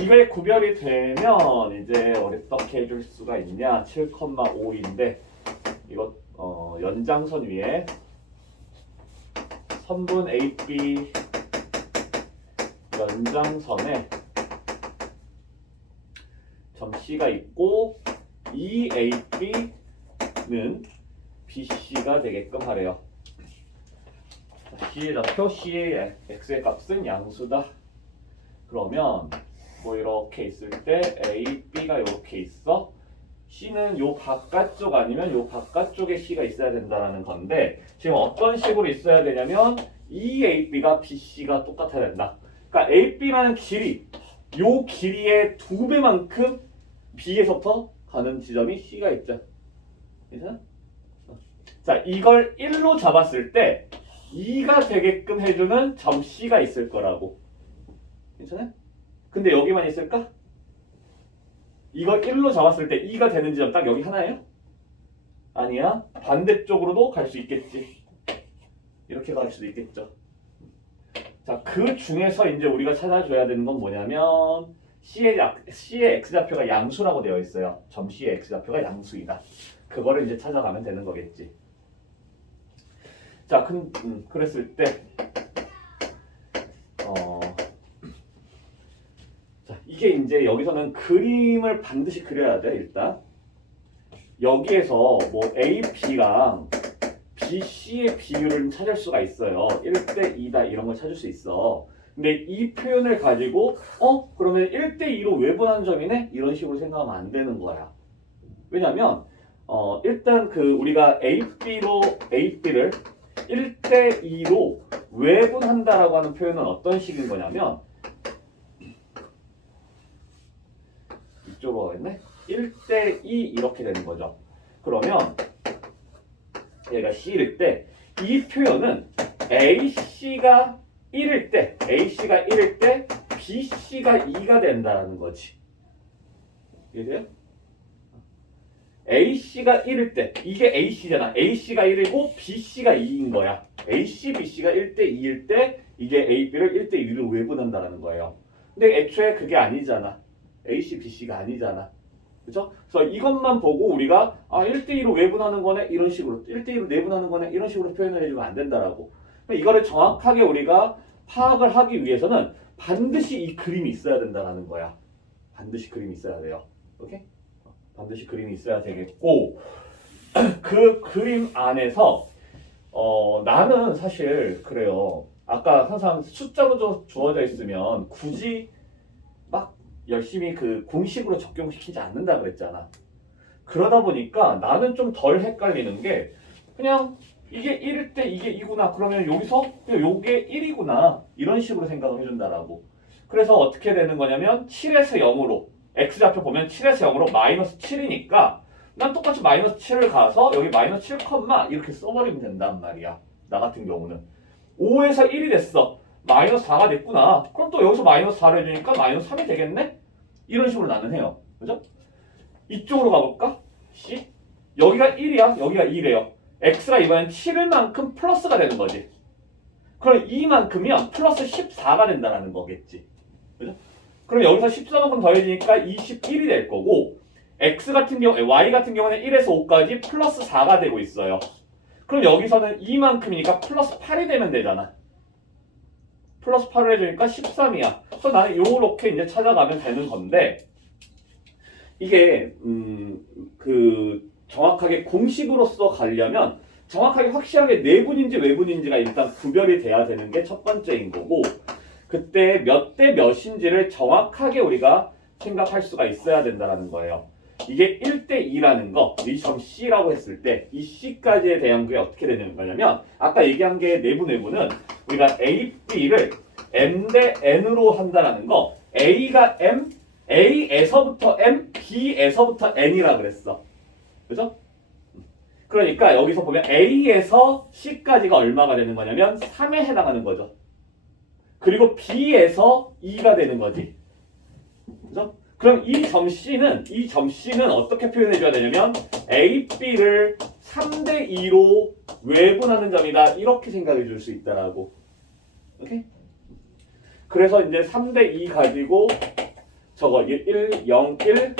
이게 구별이 되면 이제 어떻게 해줄 수가 있냐? 7,5인데 이거 연장선 위에 선분 AB 연장선에 점 C가 있고 이 AB는 BC가 되게끔 하래요. C의 좌표, C의 X의 값은 양수다. 그러면 뭐 이렇게 있을 때 A, B가 이렇게 있어. C는 요 바깥쪽 아니면 요 바깥쪽에 C가 있어야 된다라는 건데 지금 어떤 식으로 있어야 되냐면 이 AB가 BC가 똑같아야 된다. 그러니까 AB라는 길이 요 길이의 2배만큼 B에서부터 가는 지점이 C가 있죠. 괜찮아? 자, 이걸 1로 잡았을 때 2가 되게끔 해주는 점 C가 있을 거라고. 괜찮아요? 근데 여기만 있을까? 이걸 1로 잡았을 때 2가 되는 지점 딱 여기 하나예요? 아니야. 반대쪽으로도 갈 수 있겠지. 이렇게 갈 수도 있겠죠. 자, 그 중에서 이제 우리가 찾아줘야 되는 건 뭐냐면 C의 X좌표가 양수라고 되어 있어요. 점 C의 X좌표가 양수이다. 그거를 이제 찾아가면 되는 거겠지. 자, 그랬을 때 자, 이게 이제 여기서는 그림을 반드시 그려야 돼. 일단 여기에서 뭐 A, B랑 B, C의 비율을 찾을 수가 있어요. 1대 2다 이런 걸 찾을 수 있어. 근데 이 표현을 가지고 그러면 1대 2로 외분한 점이네? 이런 식으로 생각하면 안 되는 거야. 왜냐면 일단 우리가 AB를 1대 2로 외분한다라고 하는 표현은 어떤 식인 거냐면 이쪽으로 가겠네? 1대 2 이렇게 되는 거죠. 그러면 얘가 C일 때 이 표현은 AC가 1일 때 BC가 2가 된다는 거지. 이해돼요? AC가 1일 때 이게 AC잖아. AC가 1이고 BC가 2인 거야. AC, BC가 1대 2일 때 이게 AB를 1대 2로 외분한다는 거예요. 근데 애초에 그게 아니잖아. AC, BC가 아니잖아. 그죠? 그래서 이것만 보고 우리가 1대 2로 외분하는 거네 이런 식으로 1대 2로 내분하는 거네 이런 식으로 표현을 해주면 안 된다라고. 이거를 정확하게 우리가 파악을 하기 위해서는 반드시 이 그림이 있어야 된다는 거야. 반드시 그림이 있어야 돼요. 오케이? 반드시 그림이 있어야 되겠고 그 그림 안에서 나는 사실 그래요. 아까 항상 숫자로 주어져 있으면 굳이 막 열심히 그 공식으로 적용시키지 않는다 그랬잖아. 그러다 보니까 나는 좀 덜 헷갈리는 게 그냥 이게 1일 때 이게 2구나. 그러면 여기서 그냥 요게 1이구나. 이런 식으로 생각을 해준다라고. 그래서 어떻게 되는 거냐면 7에서 0으로 x좌표 보면 7에서 0으로 마이너스 7이니까 난 똑같이 마이너스 7을 가서 여기 마이너스 7, 이렇게 써버리면 된단 말이야. 나 같은 경우는 5에서 1이 됐어. 마이너스 4가 됐구나. 그럼 또 여기서 마이너스 4를 해주니까 마이너스 3이 되겠네? 이런 식으로 나는 해요. 그죠? 이쪽으로 가볼까? C? 여기가 1이야. 여기가 2래요. x가 이번엔 7만큼 플러스가 되는 거지. 그럼 이만큼이면 플러스 14가 된다는 거겠지. 그죠? 그럼 여기서 14만큼 더해지니까 21이 될 거고 x 같은 경우, y 같은 경우는 1에서 5까지 플러스 4가 되고 있어요. 그럼 여기서는 이만큼이니까 플러스 8이 되면 되잖아. 플러스 8을 해주니까 13이야. 그래서 나는 요렇게 이제 찾아가면 되는 건데 이게 정확하게 공식으로서 가려면 정확하게 확실하게 내분인지 외분인지가 일단 구별이 돼야 되는 게 첫 번째인 거고 그때 몇 대 몇인지를 정확하게 우리가 생각할 수가 있어야 된다는 거예요. 이게 1대 2라는 거, 이 점 C라고 했을 때 이 C까지에 대한 게 어떻게 되는 거냐면 아까 얘기한 게 내분은 우리가 A, B를 M 대 N으로 한다는 거 A가 M, A에서부터 M, B에서부터 N이라 그랬어. 그죠? 그러니까 여기서 보면 A에서 C까지가 얼마가 되는 거냐면 3에 해당하는 거죠. 그리고 B에서 2가 되는 거지. 그죠? 그럼 이 점 C는 어떻게 표현해 줘야 되냐면 A, B를 3대 2로 외분하는 점이다. 이렇게 생각해 줄 수 있다라고. 오케이? 그래서 이제 3대 2 가지고 저거 1, 0, 1,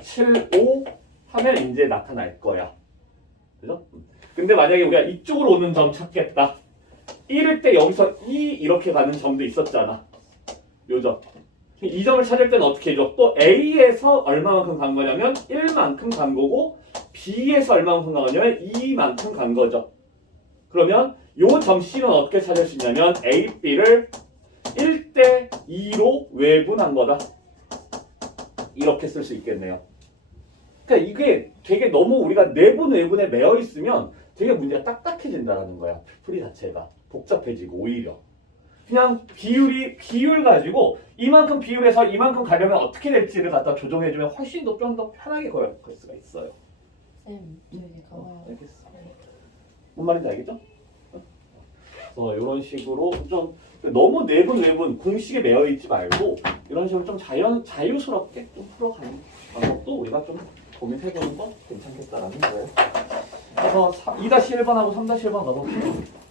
7, 5 하면 이제 나타날 거야. 그죠? 근데 만약에 우리가 이쪽으로 오는 점 찾겠다. 1일 때 여기서 2 이렇게 가는 점도 있었잖아. 요 점. 이 점을 찾을 때는 어떻게 해줘? 또 A에서 얼마만큼 간 거냐면 1만큼 간 거고 B에서 얼마만큼 간 거냐면 2만큼 간 거죠. 그러면 요 점 C는 어떻게 찾을 수 있냐면 A, B를 1대 2로 외분한 거다. 이렇게 쓸 수 있겠네요. 그러니까 이게 되게 너무 우리가 내분 외분에 매여 있으면 되게 문제가 딱딱해진다는 거야. 풀이 자체가 복잡해지고 오히려 그냥 비율 가지고 이만큼 비율해서 이만큼 가려면 어떻게 될지를 갖다 조정해주면 훨씬 더 좀 더 편하게 걸 수가 있어요. 쌤, 저희가 알겠어. 뭔 말인지 알겠죠? 그래서 이런 식으로 좀 너무 내분 외분 공식에 매여 있지 말고 이런 식으로 좀 자유스럽게 좀 풀어가는 방법도 우리가 좀 고민해보는 거 괜찮겠다라는 거예요. 그래서 2-1번하고 3-1번 넣어볼게요.